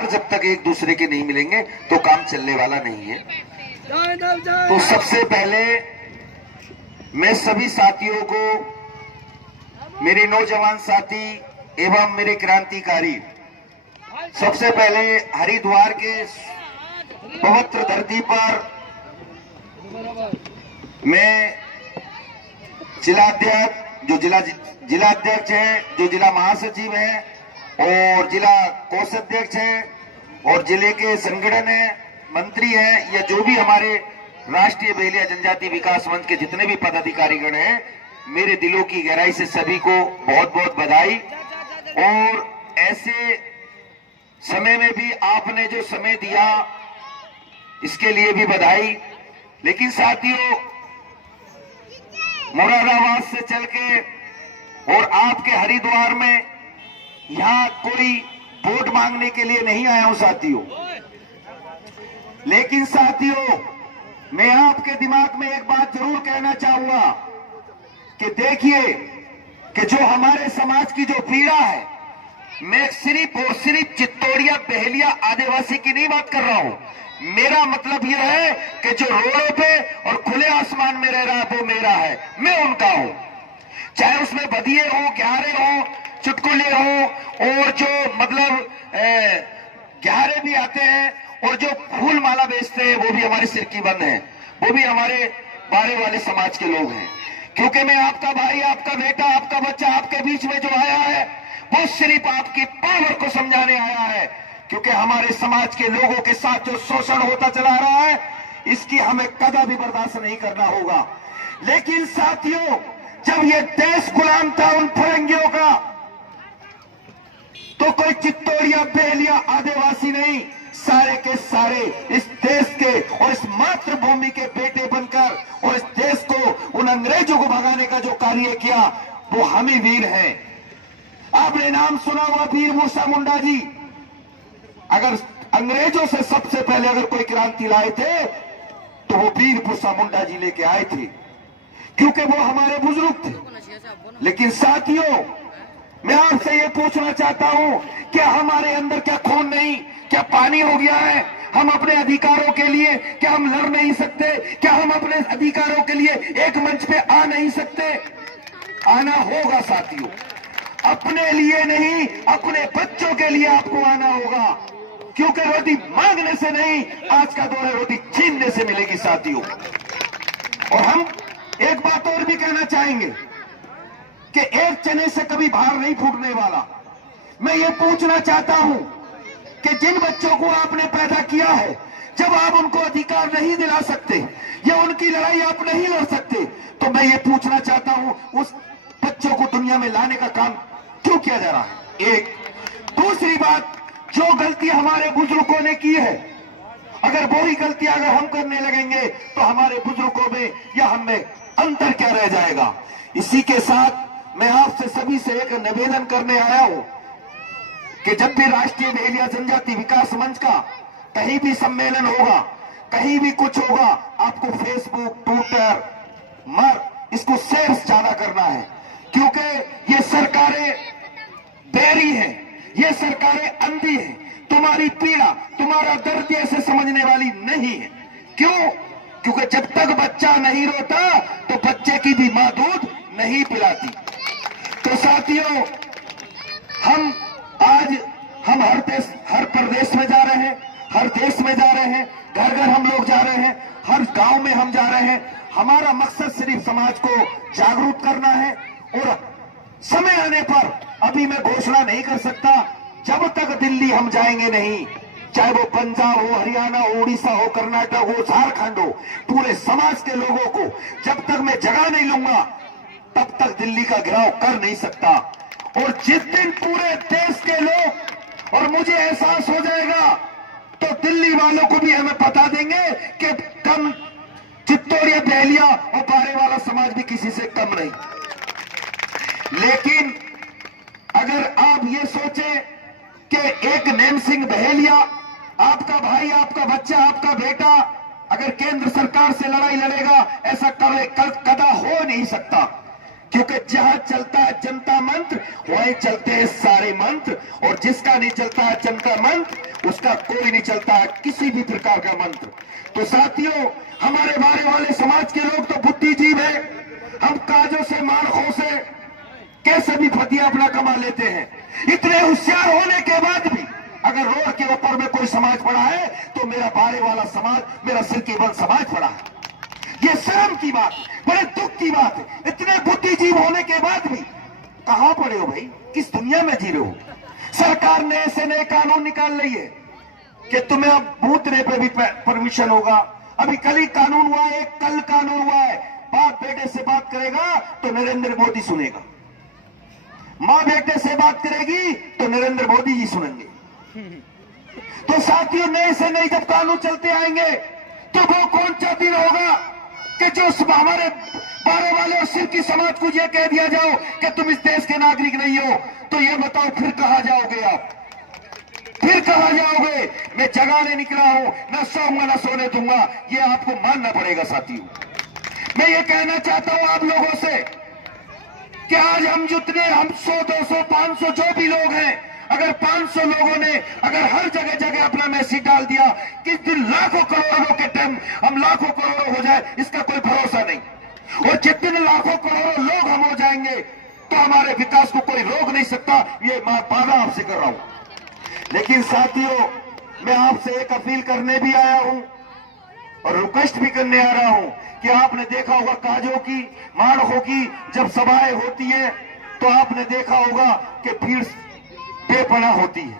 अधिकार जब तक एक दूसरे के नहीं मिलेंगे तो काम चलने वाला नहीं है। तो सबसे पहले मैं सभी साथियों को, मेरे नौजवान साथी एवं मेरे क्रांतिकारी, सबसे पहले हरिद्वार के पवित्र धरती पर मैं जिलाध्यक्ष, जो जिलाध्यक्ष है, जो जिला महासचिव है और जिला कोषाध्यक्ष है और जिले के संगठन है, मंत्री है, या जो भी हमारे राष्ट्रीय बहेलिया जनजाति विकास मंच के जितने भी पदाधिकारीगण हैं, मेरे दिलों की गहराई से सभी को बहुत बहुत बधाई। और ऐसे समय में भी आपने जो समय दिया इसके लिए भी बधाई। लेकिन साथियों, मुरादाबाद से चल के और आपके हरिद्वार में यहां कोई वोट मांगने के लिए नहीं आया हूं साथियों। लेकिन साथियों, मैं आपके दिमाग में एक बात जरूर कहना चाहूंगा कि देखिए कि जो हमारे समाज की जो पीड़ा है, मैं सिर्फ और सिर्फ चित्तौड़िया बहेलिया आदिवासी की नहीं बात कर रहा हूं। मेरा मतलब यह है कि जो रोडों पे और खुले आसमान में रह रहा है वो मेरा है, मैं उनका हूं। चाहे उसमें बदिये हो, ग्यारे हो, चुटकुले हो, और जो मतलब ग्यारे भी आते हैं, और जो फूल माला बेचते हैं वो भी हमारे सिर की बंद है, वो भी हमारे बारे वाले समाज के लोग हैं। क्योंकि मैं आपका भाई, आपका बेटा, आपका बच्चा आपके बीच में जो आया है वो सिर्फ आपकी पावर को समझाने आया है। क्योंकि हमारे समाज के लोगों के साथ जो शोषण होता चला रहा है, इसकी हमें कदा भी बर्दाश्त नहीं करना होगा। लेकिन साथियों, जब ये देश गुलाम था उन फिरंगियों का, तो कोई चित्तौड़िया बहेलिया आदिवासी नहीं, सारे के सारे इस देश के और इस मातृभूमि के बेटे बनकर और इस देश को उन अंग्रेजों को भगाने का जो कार्य किया वो हम ही वीर हैं। आपने नाम सुना हुआ वीर बिरसा मुंडा जी। अगर अंग्रेजों से सबसे पहले अगर कोई क्रांति लाए थे तो वो वीर बिरसा मुंडा जी लेके आए थे, क्योंकि वो हमारे बुजुर्ग थे। लेकिन साथियों, मैं आपसे ये पूछना चाहता हूं, क्या हमारे अंदर क्या खून नहीं, क्या पानी हो गया है? हम अपने अधिकारों के लिए क्या हम लड़ नहीं सकते? क्या हम अपने अधिकारों के लिए एक मंच पे आ नहीं सकते? आना होगा साथियों, अपने लिए नहीं, अपने बच्चों के लिए आपको आना होगा। क्योंकि रोटी मांगने से नहीं, आज का दौर है रोटी छीनने से मिलेगी साथियों। और हम एक बात और भी कहना चाहेंगे कि एक चने से कभी भार नहीं फूटने वाला। मैं ये पूछना चाहता हूं कि जिन बच्चों को आपने पैदा किया है, जब आप उनको अधिकार नहीं दिला सकते या उनकी लड़ाई आप नहीं लड़ सकते, तो मैं ये पूछना चाहता हूं उस बच्चों को दुनिया में लाने का काम क्यों किया जा रहा है? एक दूसरी बात, जो गलती हमारे बुजुर्गों ने की है, अगर वही गलतियां अगर हम करने लगेंगे तो हमारे बुजुर्गों में या हम में अंतर क्या रह जाएगा? इसी के साथ मैं आपसे सभी से एक निवेदन करने आया हूं कि जब भी राष्ट्रीय बहेलिया जनजाति विकास मंच का कहीं भी सम्मेलन होगा, कहीं भी कुछ होगा, आपको फेसबुक, ट्विटर, इसको शेयर ज्यादा करना है। क्योंकि ये सरकारें बेरी हैं, ये सरकारें अंधी हैं, तुम्हारी पीड़ा, तुम्हारा दर्द ऐसे समझने वाली नहीं है। क्यों? क्योंकि जब तक बच्चा नहीं रोता तो बच्चे की भी मां दूध नहीं पिलाती। तो साथियों, हम हर प्रदेश में जा रहे हैं, हर देश में जा रहे हैं, घर घर हम लोग जा रहे हैं, हर गांव में हम जा रहे हैं। हमारा मकसद सिर्फ समाज को जागरूक करना है। और समय आने पर, अभी मैं घोषणा नहीं कर सकता, जब तक दिल्ली हम जाएंगे नहीं, चाहे वो पंजाब हो, हरियाणा हो, उड़ीसा हो, कर्नाटक हो, झारखंड हो, पूरे समाज के लोगों को जब तक मैं जगा नहीं लूंगा तब तक दिल्ली का घेराव कर नहीं सकता। और जिस दिन पूरे देश के लोग और मुझे एहसास हो जाएगा तो दिल्ली वालों को भी हमें बता देंगे कि कम चित्तौड़िया बहेलिया और बारे वाला समाज भी किसी से कम नहीं। लेकिन अगर आप ये सोचे कि एक नेम सिंह बहेलिया, आपका भाई, आपका बच्चा, आपका बेटा अगर केंद्र सरकार से लड़ाई लड़ेगा, ऐसा कदा हो नहीं सकता। क्योंकि जहां चलता है जनता मंत्र वहीं चलते हैं सारे मंत्र, और जिसका नहीं चलता है जनता मंत्र उसका कोई नहीं चलता है किसी भी प्रकार का मंत्र। तो साथियों, हमारे बारे वाले समाज के लोग तो बुद्धिजीव है, हम काजों से मानखों से कैसे भी फतिया अपना कमा लेते हैं। इतने होशियार होने के बाद भी अगर रोड के ऊपर में कोई समाज पड़ा है तो मेरा बारे वाला समाज, मेरा सिरकीबल समाज पड़ा है। ये शर्म की बात, बड़े दुख की बात है। इतने बुद्धिजीव होने के बाद भी कहां पड़े हो भाई, किस दुनिया में जी रहे हो। सरकार ने ऐसे नए कानून निकाल लिए है कि तुम्हें अब बूथने पे भी परमिशन होगा। अभी कल ही कानून हुआ है, कल कानून हुआ है, बाप बेटे से बात करेगा तो नरेंद्र मोदी सुनेगा, मां बेटे से बात करेगी तो नरेंद्र मोदी जी सुनेंगे। तो साथियों, नए से नए जब कानून चलते आएंगे तो वो कौन सा दिन होगा कि जो हमारे बारे वाले और सिरकी समाज को यह कह दिया जाओ कि तुम इस देश के नागरिक नहीं हो, तो ये बताओ फिर कहां जाओगे आप, फिर कहां जाओगे। मैं जगाने निकला हूं, ना सोऊंगा ना सोने दूंगा, ये आपको मानना पड़ेगा साथियों। मैं ये कहना चाहता हूं आप लोगों से कि आज हम जितने, हम 100, 200, 500 जो भी लोग हैं, अगर 500 लोगों ने अगर हर जगह जगह अपना मैसेज डाल दिया, किस दिन लाखों करोड़ों के टाइम हम लाखों करोड़ों हो जाए इसका कोई भरोसा नहीं। और जितने लाखों करोड़ों लोग हम हो जाएंगे तो हमारे विकास को कोई रोक नहीं सकता, ये मैं वादा आपसे कर रहा हूं। लेकिन साथियों, मैं आपसे एक अपील करने भी आया हूं और रिक्वेस्ट भी करने आ रहा हूं कि आपने देखा होगा काजों की, माणखों की जब सभाएं होती है तो आपने देखा होगा कि भीड़ बेपना होती है।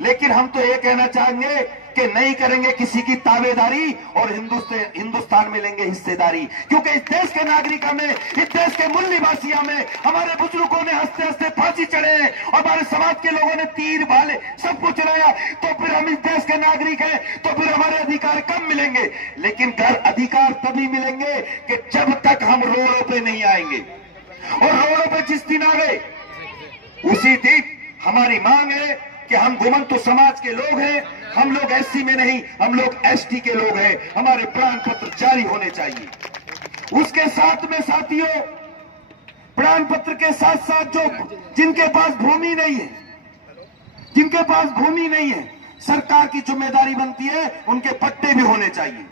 लेकिन हम तो ये कहना चाहेंगे कि नहीं करेंगे किसी की ताबेदारी और हिंदुस्तान में लेंगे हिस्सेदारी, क्योंकि इस देश के नागरिकों में, इस देश के मूल निवासियों में हमारे बुजुर्गों ने हंसते हंसते फांसी चढ़े हैं और हमारे समाज के लोगों ने तीर भाले सब कुछ चलाया, तो फिर हम इस देश के नागरिक हैं तो फिर हमारे अधिकार कब मिलेंगे। लेकिन अधिकार तभी मिलेंगे कि जब तक हम रोडों पे नहीं आएंगे, और रोडों पे जिस दिन आ गए उसी दिन हमारी मांग है कि हम घुमंतु समाज के लोग हैं, हम लोग एससी में नहीं, हम लोग एसटी के लोग हैं, हमारे प्राण पत्र जारी होने चाहिए। उसके साथ में साथियों, प्राण पत्र के साथ साथ जो जिनके पास भूमि नहीं है, जिनके पास भूमि नहीं है, सरकार की जिम्मेदारी बनती है उनके पट्टे भी होने चाहिए।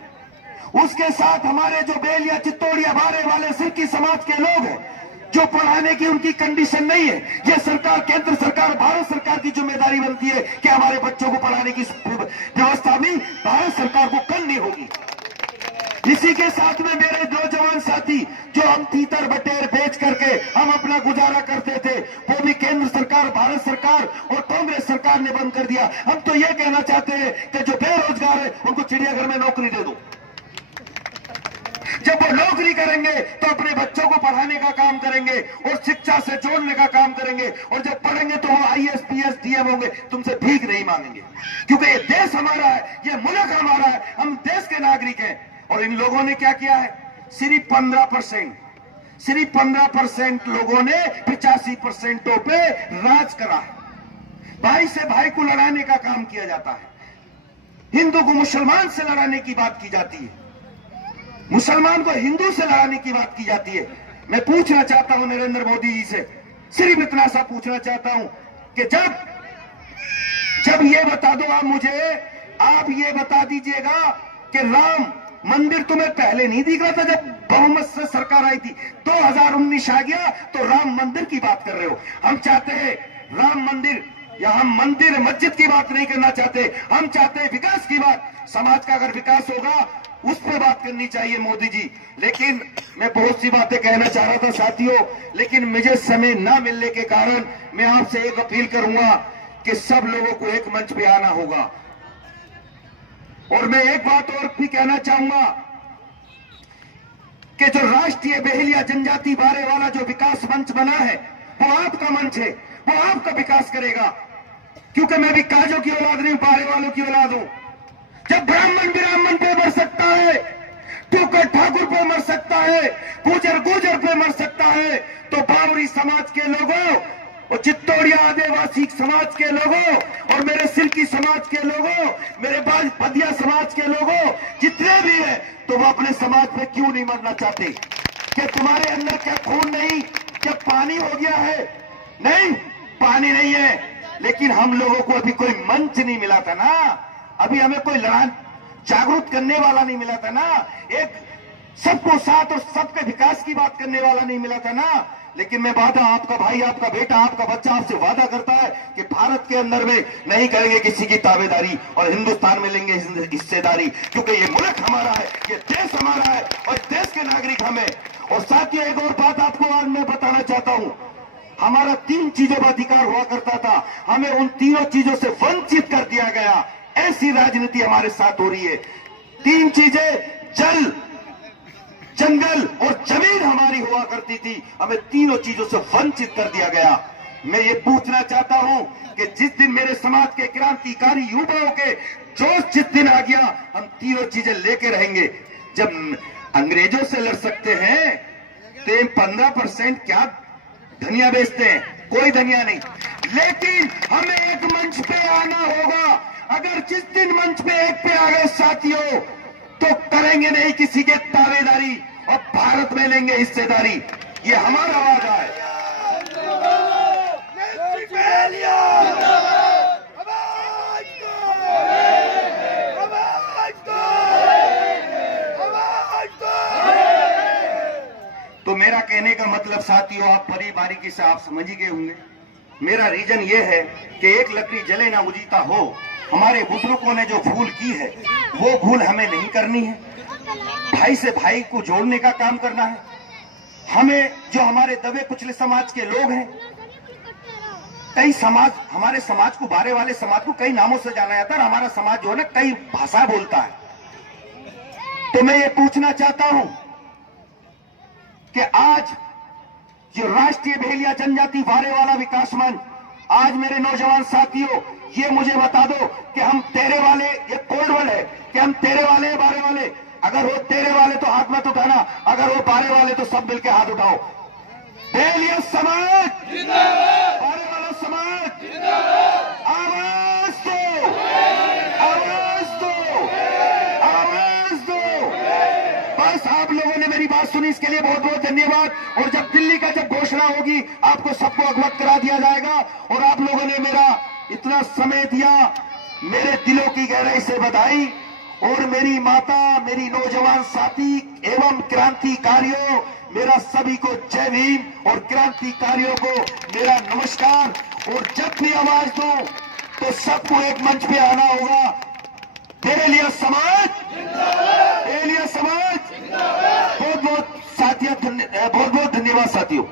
उसके साथ हमारे जो बेलिया, चित्तौड़िया, बारे वाले सिरकी समाज के लोग हैं जो पढ़ाने की उनकी कंडीशन नहीं है, यह सरकार, केंद्र सरकार, भारत सरकार की जिम्मेदारी बनती है कि हमारे बच्चों को पढ़ाने की व्यवस्था भी भारत सरकार को करनी होगी। इसी के साथ में मेरे नौजवान साथी जो हम तीतर बटेर बेच करके हम अपना गुजारा करते थे, वो भी केंद्र सरकार, भारत सरकार और कांग्रेस सरकार ने बंद कर दिया। हम तो यह कहना चाहते हैं कि जो बेरोजगार है उनको चिड़ियाघर में नौकरी दे दो। जब वो नौकरी करेंगे तो अपने बच्चों को पढ़ाने का काम करेंगे और शिक्षा से जोड़ने का काम करेंगे, और जब पढ़ेंगे तो वो आईएएस, पीएस, डीएम होंगे, तुमसे भीख नहीं मांगेंगे, क्योंकि ये देश हमारा है, ये मुल्क हमारा है, हम देश के नागरिक हैं। और इन लोगों ने क्या किया है, सिर्फ 15% लोगों ने 85% पे राज करा है। भाई से भाई को लड़ाने का काम किया जाता है, हिंदू को मुसलमान से लड़ाने की बात की जाती है, मुसलमान को हिंदू से लड़ाने की बात की जाती है। मैं पूछना चाहता हूं नरेंद्र मोदी जी से, सिर्फ इतना सा पूछना चाहता हूं कि जब ये बता दो आप मुझे, आप ये बता दीजिएगा कि राम मंदिर तुम्हें पहले नहीं दिख रहा था जब बहुमत से सरकार आई थी, 2019 आ गया तो राम मंदिर की बात कर रहे हो। हम चाहते हैं राम मंदिर, या हम मंदिर मस्जिद की बात नहीं करना चाहते, हम चाहते हैं विकास की बात। समाज का अगर विकास होगा उस पर बात करनी चाहिए मोदी जी। लेकिन मैं बहुत सी बातें कहना चाह रहा था साथियों, लेकिन मुझे समय ना मिलने के कारण मैं आपसे एक अपील करूंगा कि सब लोगों को एक मंच पे आना होगा। और मैं एक बात और भी कहना चाहूंगा कि जो राष्ट्रीय बेहलिया जनजाति बारे वाला जो विकास मंच बना है वो आपका मंच है, वो आपका विकास करेगा, क्योंकि मैं भी काजों की औलाद नहीं, बारे वालों की औलाद हूं। जब ब्राह्मण पे मर सकता है, ठोकर ठाकुर पे मर सकता है, गुजर पे मर सकता है, तो बावरी समाज के लोगों और चित्तौड़िया आदिवासी समाज के लोगों और मेरे सिरकी समाज के लोगों, मेरे भदिया समाज के लोगों, जितने भी हैं, तो वो अपने समाज पे क्यों नहीं मरना चाहते? कि तुम्हारे अंदर क्या खून नहीं, क्या पानी हो गया है? नहीं, पानी नहीं है, लेकिन हम लोगों को अभी कोई मंच नहीं मिला था ना, अभी हमें कोई जागरूक करने वाला नहीं मिला था ना, एक सबको साथ और सबके विकास की बात करने वाला नहीं मिला था ना। लेकिन मैं वादा, आपका भाई, आपका बेटा, आपका बच्चा आपसे वादा करता है कि भारत के अंदर में नहीं करेंगे किसी की ताबेदारी और हिंदुस्तान में लेंगे हिस्सेदारी, क्योंकि ये मुल्क हमारा है, ये देश हमारा है और देश के नागरिक हमें। और साथियों, एक और बात आपको आज मैं बताना चाहता हूं, हमारा 3 चीजों का अधिकार हुआ करता था, हमें उन तीनों चीजों से वंचित कर दिया गया। ऐसी राजनीति हमारे साथ हो रही है। 3 चीजें, जल, जंगल और जमीन हमारी हुआ करती थी, हमें तीनों चीजों से वंचित कर दिया गया। मैं ये पूछना चाहता हूं कि जिस दिन मेरे समाज के क्रांतिकारी युवाओं के जोश जिस दिन आ गया, हम तीनों चीजें लेके रहेंगे। जब अंग्रेजों से लड़ सकते हैं तो 15% क्या धनिया बेचते हैं? कोई धनिया नहीं। लेकिन हमें एक मंच पे आना होगा। अगर जिस दिन मंच पे एक पे आ गए साथियों, तो करेंगे नहीं किसी के ताबेदारी और भारत में लेंगे हिस्सेदारी। ये हमारा वादा है। तो मेरा कहने का मतलब साथियों, आप बड़ी बारीकी से आप समझ ही गए होंगे। मेरा रीजन ये है कि एक लकड़ी जले ना उजीता हो। हमारे बुजुर्गों ने जो भूल की है वो भूल हमें नहीं करनी है। भाई से भाई को जोड़ने का काम करना है हमें। जो हमारे दबे कुचले समाज के लोग हैं, कई समाज, हमारे समाज को, बारे वाले समाज को कई नामों से जाना जाता है, और हमारा समाज जो है ना कई भाषा बोलता है। तो मैं ये पूछना चाहता हूं कि आज जो राष्ट्रीय भेलिया जनजाति बारे वाला विकास मंच, आज मेरे नौजवान साथियों, ये मुझे बता दो कि हम तेरे वाले, ये कोड वर्ड है कि हम तेरे वाले बारे वाले। अगर वो तेरे वाले तो हाथ मत उठाना, अगर वो बारे वाले तो सब मिलकर हाथ उठाओ। भेलिया समाज जिंदाबाद, बारे वाला समाज जिंदाबाद, आवाज दो, आवाज दो, आवाज दो। बस आप लोगों ने मेरी बात सुनी, इसके लिए बहुत बहुत धन्यवाद। और जब दिल्ली का जब घोषणा होगी, आपको सबको अवगत करा दिया जाएगा। और आप लोगों ने मेरा इतना समय दिया, मेरे दिलों की गहराई से बधाई। और मेरी माता, मेरी नौजवान साथी एवं क्रांतिकारियों, मेरा सभी को जय भीम और क्रांतिकारियों को मेरा नमस्कार। और जब भी आवाज दो तो सबको एक मंच पे आना होगा। भेलिया समाज, भेलिया समाज, बहुत बहुत साथियों, बहुत बहुत धन्यवाद साथियों।